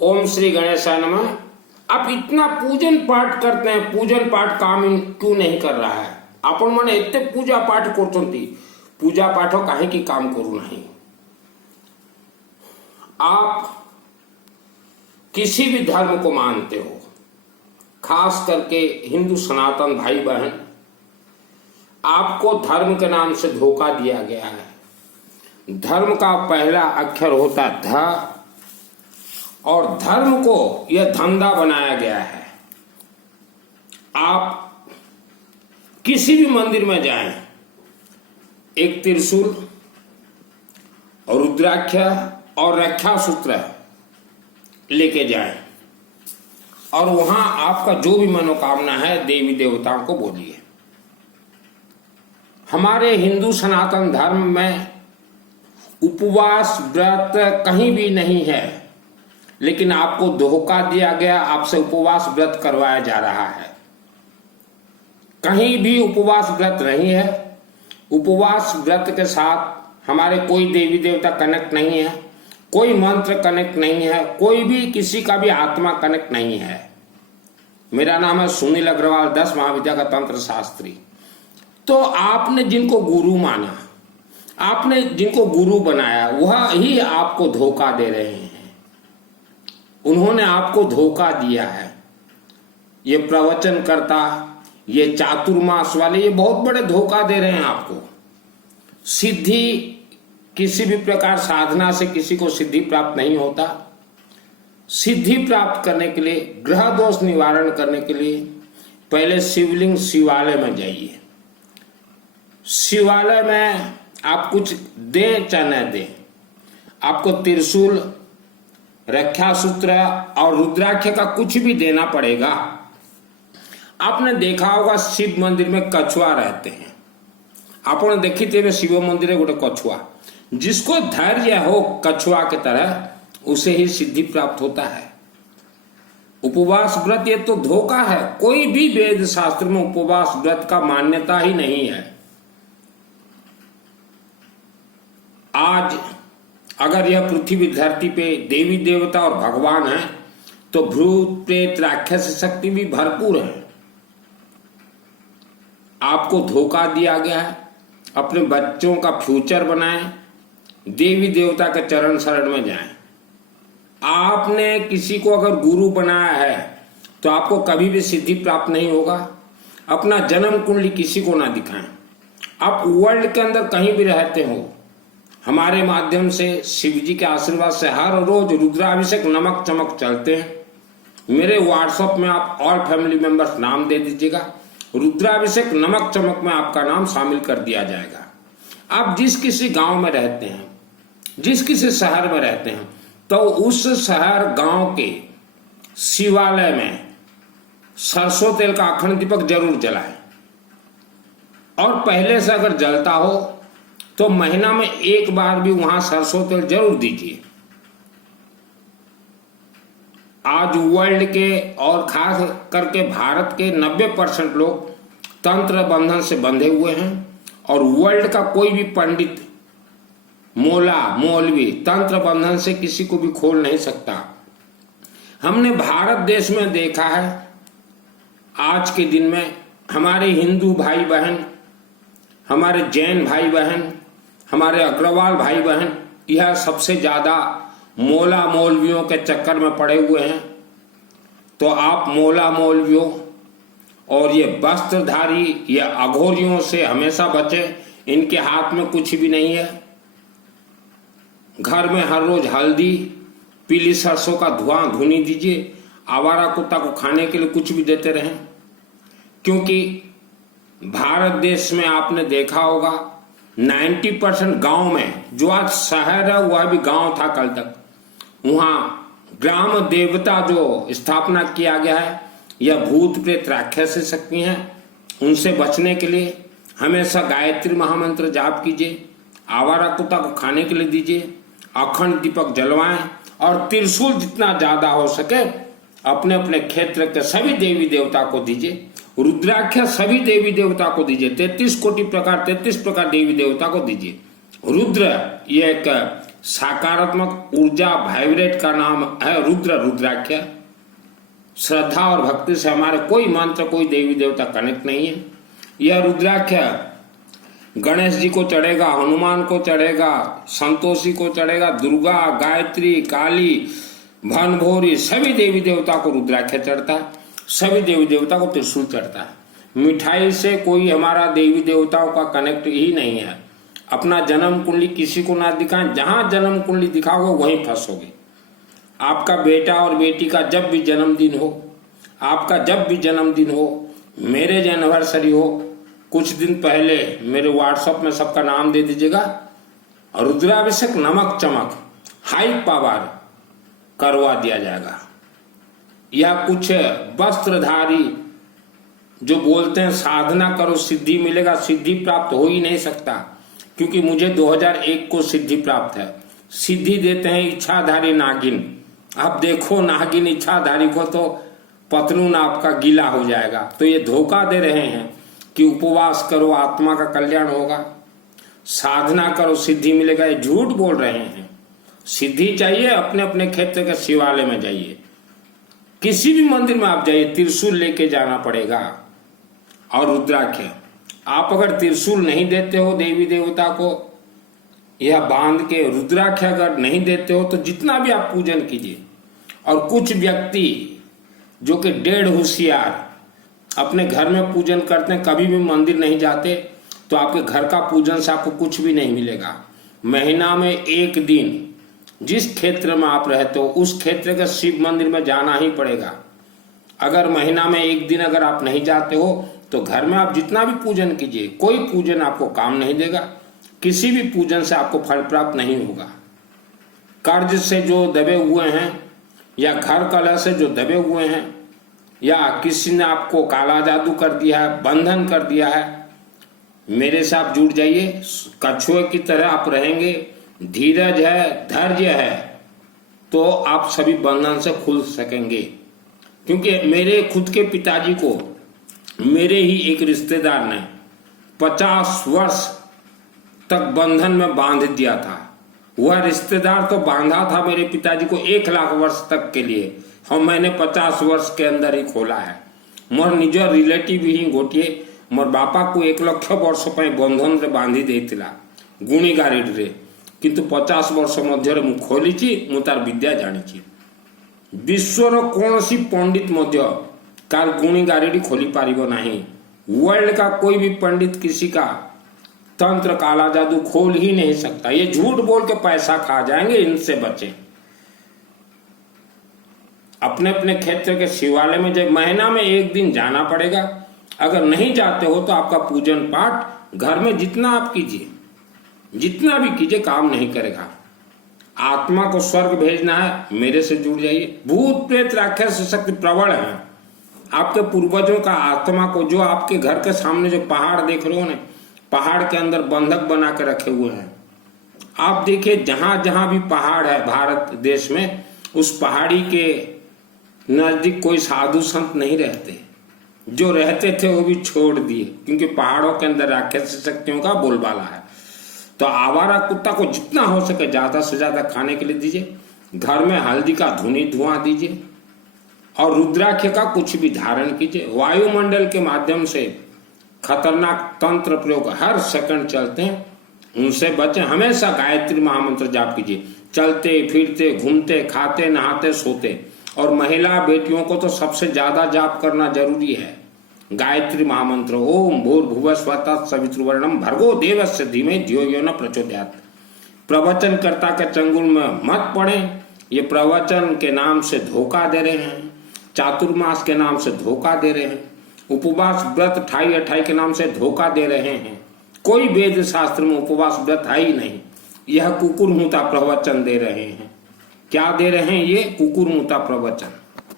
ओम श्री गणेशाय नमः। आप इतना पूजन पाठ करते हैं, पूजन पाठ काम क्यों नहीं कर रहा है? आपण मैंने एते पूजा पाठ करते, पूजा पाठ काहे की काम करू नहीं? आप किसी भी धर्म को मानते हो, खास करके हिंदू सनातन भाई बहन, आपको धर्म के नाम से धोखा दिया गया है। धर्म का पहला अक्षर होता ध, और धर्म को यह धंधा बनाया गया है। आप किसी भी मंदिर में जाएं, एक त्रिशूल और रुद्राक्ष और रक्षा सूत्र लेके जाएं, और वहां आपका जो भी मनोकामना है देवी देवताओं को बोलिए। हमारे हिंदू सनातन धर्म में उपवास व्रत कहीं भी नहीं है, लेकिन आपको धोखा दिया गया, आपसे उपवास व्रत करवाया जा रहा है। कहीं भी उपवास व्रत नहीं है। उपवास व्रत के साथ हमारे कोई देवी देवता कनेक्ट नहीं है, कोई मंत्र कनेक्ट नहीं है, कोई भी किसी का भी आत्मा कनेक्ट नहीं है। मेरा नाम है सुनील अग्रवाल, 10 महाविद्या का तंत्र शास्त्री। तो आपने जिनको गुरु माना, आपने जिनको गुरु बनाया, वह ही आपको धोखा दे रहे हैं। उन्होंने आपको धोखा दिया है। ये प्रवचन करता, ये चातुर्मास वाले, ये बहुत बड़े धोखा दे रहे हैं आपको। सिद्धि, किसी भी प्रकार साधना से किसी को सिद्धि प्राप्त नहीं होता। सिद्धि प्राप्त करने के लिए, ग्रह दोष निवारण करने के लिए पहले शिवलिंग शिवालय में जाइए। शिवालय में आप कुछ दें चाहे न दें, आपको त्रिशूल, रक्षा सूत्र और रुद्राक्ष का कुछ भी देना पड़ेगा। आपने देखा होगा शिव मंदिर में कछुआ रहते हैं। आपने देखी थे शिव मंदिर गोटे कछुआ, जिसको धैर्य हो कछुआ के तरह, उसे ही सिद्धि प्राप्त होता है। उपवास व्रत ये तो धोखा है। कोई भी वेद शास्त्र में उपवास व्रत का मान्यता ही नहीं है। आज अगर यह पृथ्वी धरती पे देवी देवता और भगवान है, तो भूत प्रेत राक्षस शक्ति भी भरपूर है। आपको धोखा दिया गया है। अपने बच्चों का फ्यूचर बनाएं, देवी देवता के चरण शरण में जाएं। आपने किसी को अगर गुरु बनाया है तो आपको कभी भी सिद्धि प्राप्त नहीं होगा। अपना जन्म कुंडली किसी को ना दिखाएं। आप वर्ल्ड के अंदर कहीं भी रहते हो, हमारे माध्यम से शिव जी के आशीर्वाद से हर रोज रुद्राभिषेक नमक चमक चलते हैं। मेरे व्हाट्सएप में आप ऑल फैमिली मेंबर्स नाम दे दीजिएगा, रुद्राभिषेक नमक चमक में आपका नाम शामिल कर दिया जाएगा। आप जिस किसी गांव में रहते हैं, जिस किसी शहर में रहते हैं, तो उस शहर गांव के शिवालय में सरसों तेल का अखंड दीपक जरूर जलाएं। और पहले से अगर जलता हो तो महीना में एक बार भी वहां सरसों तेल जरूर दीजिए। आज वर्ल्ड के और खास करके भारत के 90% लोग तंत्र बंधन से बंधे हुए हैं, और वर्ल्ड का कोई भी पंडित, मोला, मौलवी तंत्र बंधन से किसी को भी खोल नहीं सकता। हमने भारत देश में देखा है, आज के दिन में हमारे हिंदू भाई बहन, हमारे जैन भाई बहन, हमारे अग्रवाल भाई बहन, यह सबसे ज्यादा मोला मौलवियों के चक्कर में पड़े हुए हैं। तो आप मोला मौलवियों और ये वस्त्रधारी, ये अघोरियों से हमेशा बचें। इनके हाथ में कुछ भी नहीं है। घर में हर रोज हल्दी, पीली सरसों का धुआं धुनी दीजिए। आवारा कुत्ता को खाने के लिए कुछ भी देते रहें, क्योंकि भारत देश में आपने देखा होगा 90% गांव में, जो आज शहर है वह भी गांव था कल तक, वहां ग्राम देवता जो स्थापना किया गया है, यह भूत प्रेत राक्षस शक्ति हैं। उनसे बचने के लिए हमेशा गायत्री महामंत्र जाप कीजिए, आवारा कुत्ता को खाने के लिए दीजिए, अखंड दीपक जलवाएं, और त्रिशूल जितना ज्यादा हो सके अपने अपने क्षेत्र के सभी देवी देवता को दीजिए। रुद्राक्ष सभी देवी देवता को दीजिए। 33 कोटि प्रकार 33 प्रकार देवी देवता को दीजिए। रुद्र ये एक सकारात्मक ऊर्जा वाइब्रेट का नाम है रुद्र, रुद्राक्ष। श्रद्धा और भक्ति से हमारे कोई मंत्र, कोई देवी देवता कनेक्ट नहीं है। यह रुद्राक्ष गणेश जी को चढ़ेगा, हनुमान को चढ़ेगा, संतोषी को चढ़ेगा, दुर्गा, गायत्री, काली, भनभोरी, सभी देवी देवता को रुद्राक्ष चढ़ता है, सभी देवी देवता को त्रिशूल चढ़ता है। मिठाई से कोई हमारा देवी देवताओं का कनेक्ट ही नहीं है। अपना जन्म कुंडली किसी को ना दिखाएं, जहां जन्म कुंडली दिखाओगे वहीं फंसोगे। आपका बेटा और बेटी का जब भी जन्मदिन हो, आपका जब भी जन्मदिन हो, मैरिज एनिवर्सरी हो, कुछ दिन पहले मेरे व्हाट्सएप में सबका नाम दे दीजिएगा। रुद्राभिषेक नमक चमक हाई पावर करवा दिया जाएगा। यह कुछ वस्त्रधारी जो बोलते हैं साधना करो सिद्धि मिलेगा, सिद्धि प्राप्त हो ही नहीं सकता, क्योंकि मुझे 2001 को सिद्धि प्राप्त है। सिद्धि देते हैं इच्छाधारी नागिन। अब देखो नागिन इच्छाधारी को तो पतलून आपका गीला हो जाएगा। तो ये धोखा दे रहे हैं कि उपवास करो आत्मा का कल्याण होगा, साधना करो सिद्धि मिलेगा। ये झूठ बोल रहे हैं। सिद्धि चाहिए अपने अपने क्षेत्र के शिवालय में जाइए, किसी भी मंदिर में आप जाइए, त्रिशूल लेके जाना पड़ेगा और रुद्राक्ष। आप अगर त्रिशूल नहीं देते हो देवी देवता को, यह बांध के रुद्राक्ष अगर नहीं देते हो, तो जितना भी आप पूजन कीजिए। और कुछ व्यक्ति जो कि डेढ़ होशियार अपने घर में पूजन करते हैं, कभी भी मंदिर नहीं जाते, तो आपके घर का पूजन से आपको कुछ भी नहीं मिलेगा। महीना में एक दिन जिस क्षेत्र में आप रहते हो उस क्षेत्र के शिव मंदिर में जाना ही पड़ेगा। अगर महीना में एक दिन अगर आप नहीं जाते हो तो घर में आप जितना भी पूजन कीजिए, कोई पूजन आपको काम नहीं देगा, किसी भी पूजन से आपको फल प्राप्त नहीं होगा। कर्ज से जो दबे हुए हैं, या घर कलह से जो दबे हुए हैं, या किसी ने आपको काला जादू कर दिया है, बंधन कर दिया है, मेरे से आप जुड़ जाइए। कछुए की तरह आप रहेंगे, धीरज है, धैर्य है, तो आप सभी बंधन से खुल सकेंगे। क्योंकि मेरे खुद के पिताजी को मेरे ही एक रिश्तेदार ने 50 वर्ष तक बंधन में बांध दिया था। वह रिश्तेदार तो बांधा था मेरे पिताजी को 1 लाख वर्ष तक के लिए, और मैंने 50 वर्ष के अंदर ही खोला है। मोर निजर रिलेटिव ही गोटिए मोर बापा को 1 लक्ष वर्ष पर बंधन रे बांधी देथिला गुणी गारेड रे, किंतु 50 वर्ष मध्य मु खोली मु तार विद्या जानी। विश्वर कौन सी पंडित मध्य कार गुणी गारेडी खोली पारिबो नहीं। वर्ल्ड का कोई भी पंडित किसी का तंत्र काला जादू खोल ही नहीं सकता। ये झूठ बोल के पैसा खा जाएंगे, इनसे बचें। अपने अपने क्षेत्र के शिवालय में जब महीना में एक दिन जाना पड़ेगा। अगर नहीं जाते हो तो आपका पूजन पाठ घर में जितना आप कीजिए, जितना भी कीजिए, काम नहीं करेगा। आत्मा को स्वर्ग भेजना है, मेरे से जुड़ जाइए। भूत प्रेत राक्षस शक्ति प्रबल है। आपके पूर्वजों का आत्मा को, जो आपके घर के सामने जो पहाड़ देख रहे हो ना, पहाड़ के अंदर बंधक बना के रखे हुए हैं। आप देखिए जहां जहां भी पहाड़ है भारत देश में, उस पहाड़ी के नजदीक कोई साधु संत नहीं रहते। जो रहते थे वो भी छोड़ दिए, क्योंकि पहाड़ों के अंदर राक्षस शक्तियों का बोलबाला है। तो आवारा कुत्ता को जितना हो सके ज्यादा से ज्यादा खाने के लिए दीजिए। घर में हल्दी का धुआं दीजिए, और रुद्राक्ष का कुछ भी धारण कीजिए। वायुमंडल के माध्यम से खतरनाक तंत्र प्रयोग हर सेकंड चलते हैं, उनसे बचें। हमेशा गायत्री महामंत्र जाप कीजिए, चलते फिरते, घूमते, खाते, नहाते, सोते। और महिला बेटियों को तो सबसे ज्यादा जाप करना जरूरी है। गायत्री महामंत्र ओम भूर्भुवः स्वः तत्सवितुर्वरेण्यं भर्गो देवस्य धीमहि धियो यो न प्रचोदयात्। प्रवचनकर्ता के चंगुल में मत पड़े। ये प्रवचन के नाम से धोखा दे रहे हैं, चातुर्मास के नाम से धोखा दे रहे हैं, उपवास व्रत 28 के नाम से धोखा दे रहे हैं। कोई वेद शास्त्र में उपवास व्रत है ही नहीं। यह कुकुरमुता प्रवचन दे रहे हैं। क्या दे रहे हैं? ये कुकुरमुता प्रवचन।